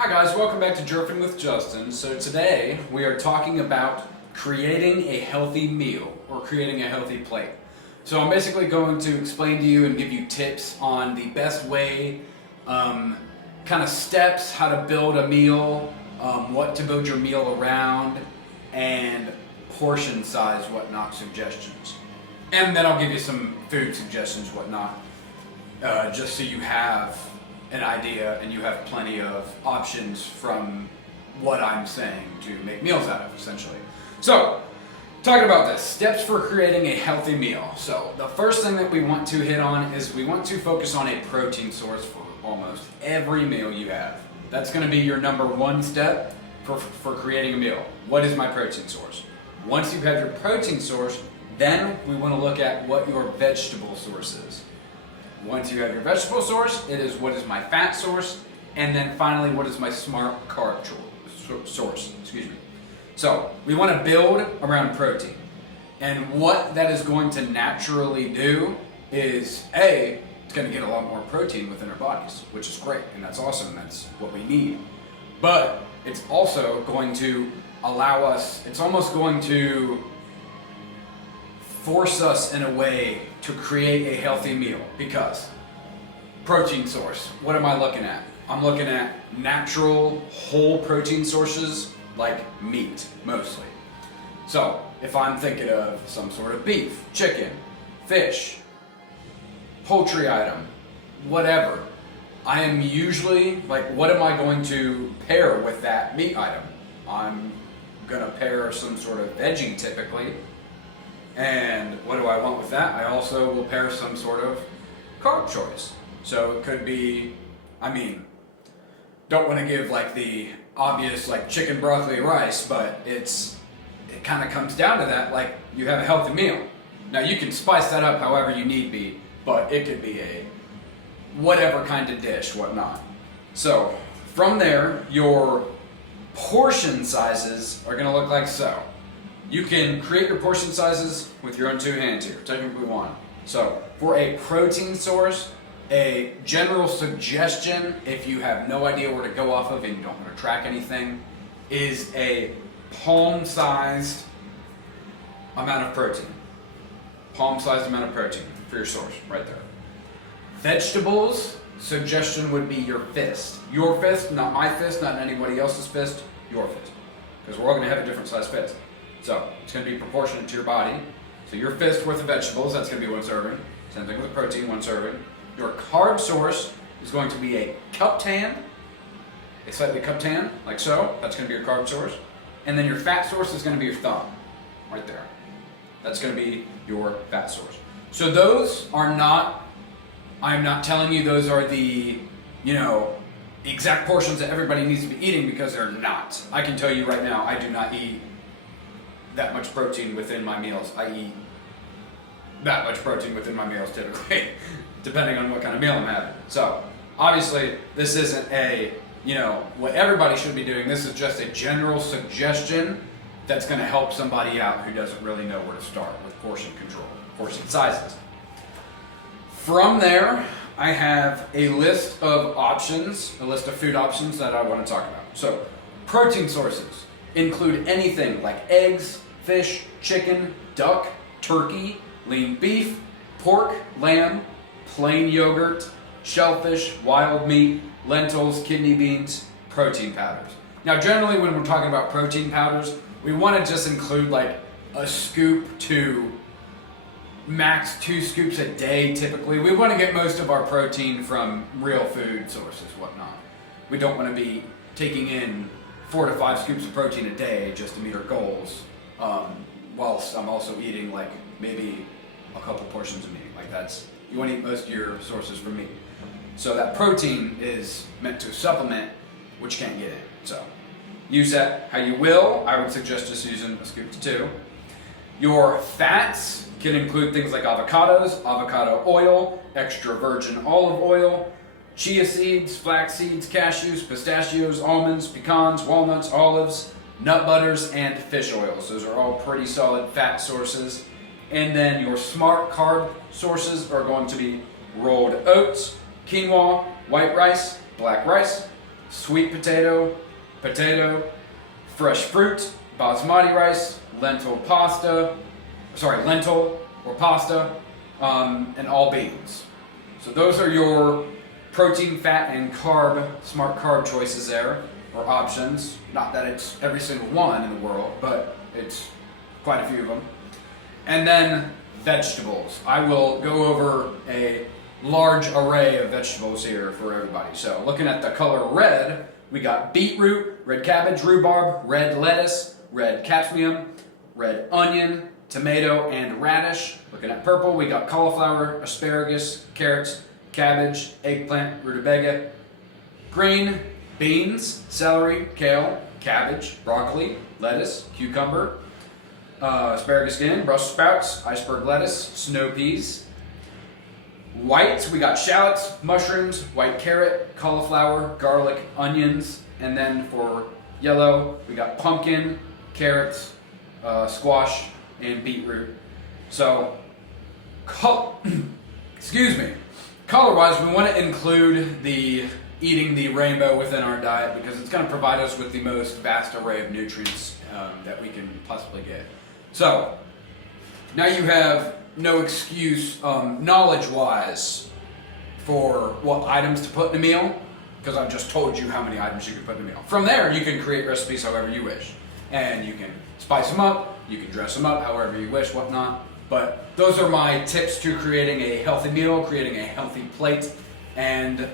Hi guys, welcome back to Jerfin with Justin. So today we are talking about creating a healthy meal or creating a healthy plate. So I'm basically going to explain to you and give you tips on the best way, kind of steps, how to build a meal, what to build your meal around, and portion size, whatnot suggestions. And then I'll give you some food suggestions, whatnot, just so you have an idea and you have plenty of options from what I'm saying to make meals out of, essentially. So, talking about this, steps for creating a healthy meal. So, the first thing that we want to hit on is we want to focus on a protein source for almost every meal you have. That's going to be your number one step for creating a meal. What is my protein source? Once you have your protein source, then we want to look at what your vegetable source is. Once you have your vegetable source, it is what is my fat source, and then finally what is my smart carb source. So we want to build around protein, and what that is going to naturally do is it's going to get a lot more protein within our bodies, which is great, and that's awesome. That's what we need. But it's also going to allow us. It's almost going to force us in a way to create a healthy meal, because protein source, what am I looking at? I'm looking at natural whole protein sources like meat mostly. So if I'm thinking of some sort of beef, chicken, fish, poultry item, whatever, I am usually like, what am I going to pair with that meat item? I'm gonna pair some sort of veggie typically. And what do I want with that? I also will pair some sort of carb choice. So it could be, don't want to give like the obvious like chicken, broccoli, rice, but it kind of comes down to that, like you have a healthy meal. Now you can spice that up however you need be, but it could be a whatever kind of dish, whatnot. So from there, your portion sizes are going to look like so. You can create your portion sizes with your own two hands here, technically one. So for a protein source, a general suggestion, if you have no idea where to go off of and you don't want to track anything, is a palm-sized amount of protein. Palm-sized amount of protein for your source, right there. Vegetables, suggestion would be your fist. Your fist, not my fist, not anybody else's fist, your fist. Because we're all going to have a different size fist. So it's going to be proportionate to your body. So your fist worth of vegetables, that's going to be one serving. Same thing with protein, one serving. Your carb source is going to be a cupped hand, a slightly cupped hand, like so. That's going to be your carb source. And then your fat source is going to be your thumb, right there. That's going to be your fat source. So those are not, I'm not telling you those are the, exact portions that everybody needs to be eating, because they're not. I can tell you right now, I do not eat that much protein within my meals. I eat that much protein within my meals typically, depending on what kind of meal I'm having. So obviously this isn't what everybody should be doing. This is just a general suggestion that's going to help somebody out who doesn't really know where to start with portion control, portion sizes. From there, I have a list of options, a list of food options that I want to talk about. So protein sources include anything like eggs, fish, chicken, duck, turkey, lean beef, pork, lamb, plain yogurt, shellfish, wild meat, lentils, kidney beans, protein powders. Now generally when we're talking about protein powders, we want to just include like a scoop to max 2 scoops a day typically. We want to get most of our protein from real food sources, whatnot. We don't want to be taking in 4 to 5 scoops of protein a day just to meet our goals, whilst I'm also eating like maybe a couple portions of meat. Like you want to eat most of your sources from meat. So that protein is meant to supplement what you can't get in. So use that how you will. I would suggest just using a scoop to 2. Your fats can include things like avocados, avocado oil, extra virgin olive oil, chia seeds, flax seeds, cashews, pistachios, almonds, pecans, walnuts, olives, nut butters, and fish oils. Those are all pretty solid fat sources. And then your smart carb sources are going to be rolled oats, quinoa, white rice, black rice, sweet potato, fresh fruit, basmati rice, lentil or pasta, and all beans. So those are your protein, fat, and smart carb choices there, or options. Not that it's every single one in the world, but it's quite a few of them. And then vegetables. I will go over a large array of vegetables here for everybody. So looking at the color red, we got beetroot, red cabbage, rhubarb, red lettuce, red capsicum, red onion, tomato, and radish. Looking at purple, we got cauliflower, asparagus, carrots, cabbage, eggplant, rutabaga. Green, beans, celery, kale, cabbage, broccoli, lettuce, cucumber, asparagus again, Brussels sprouts, iceberg lettuce, snow peas. White, we got shallots, mushrooms, white carrot, cauliflower, garlic, onions, and then for yellow, we got pumpkin, carrots, squash, and beetroot. So, excuse me. Color-wise, we want to include eating the rainbow within our diet because it's going to provide us with the most vast array of nutrients that we can possibly get. So, now you have no excuse knowledge-wise for what items to put in a meal because I've just told you how many items you can put in a meal. From there, you can create recipes however you wish. And you can spice them up, you can dress them up however you wish, whatnot. But those are my tips to creating a healthy meal, creating a healthy plate, and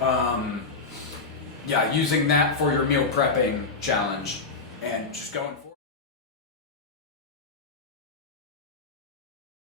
using that for your meal prepping challenge and just going forward.